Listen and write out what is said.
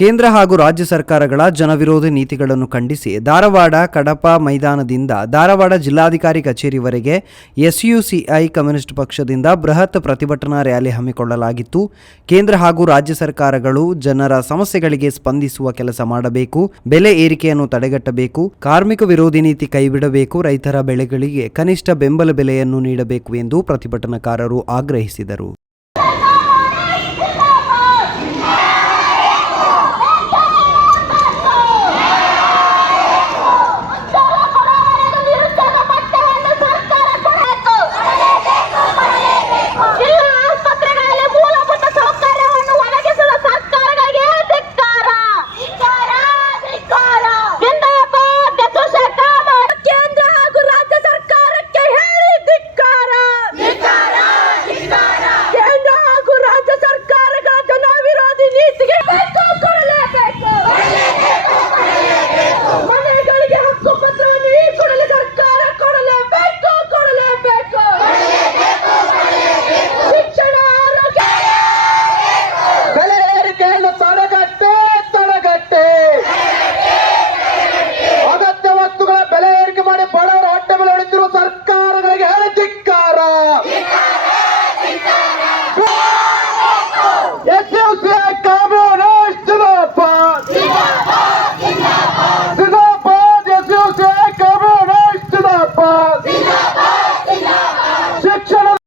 ಕೇಂದ್ರ ಹಾಗೂ ರಾಜ್ಯ ಸರ್ಕಾರಗಳ ಜನವಿರೋಧಿ ನೀತಿಗಳನ್ನು ಖಂಡಿಸಿ ಧಾರವಾಡ ಕಡಪ ಮೈದಾನದಿಂದ ಧಾರವಾಡ ಜಿಲ್ಲಾಧಿಕಾರಿ ಕಚೇರಿವರೆಗೆ ಎಸ್ಯುಸಿಐ ಕಮ್ಯುನಿಸ್ಟ್ ಪಕ್ಷದಿಂದ ಬೃಹತ್ ಪ್ರತಿಭಟನಾ ರ್ಯಾಲಿ ಹಮ್ಮಿಕೊಳ್ಳಲಾಗಿತ್ತು. ಕೇಂದ್ರ ಹಾಗೂ ರಾಜ್ಯ ಸರ್ಕಾರಗಳು ಜನರ ಸಮಸ್ಯೆಗಳಿಗೆ ಸ್ಪಂದಿಸುವ ಕೆಲಸ ಮಾಡಬೇಕು, ಬೆಲೆ ಏರಿಕೆಯನ್ನು ತಡೆಗಟ್ಟಬೇಕು, ಕಾರ್ಮಿಕ ವಿರೋಧಿ ನೀತಿ ಕೈಬಿಡಬೇಕು, ರೈತರ ಬೆಳೆಗಳಿಗೆ ಕನಿಷ್ಠ ಬೆಂಬಲ ಬೆಲೆಯನ್ನು ನೀಡಬೇಕು ಎಂದು ಪ್ರತಿಭಟನಾಕಾರರು ಆಗ್ರಹಿಸಿದರು. ಮಾಡುತ್ತಿರುವ ಸರ್ಕಾರಗಳಿಗೆ ಧಿಕ್ಕಾರ ಎಸ್ಎಲ್ಸಿಯ ಕಮ್ಯುನಿಸ್ಟ್ ಜಿಂದಾಬಾದ್ ಜಿಂದಾಬಾದ್ ಎಸ್ಎಲ್ಸಿಯ ಕಮ್ಯುನಿಸ್ಟ್ ಜಿಂದಾಬಾದ್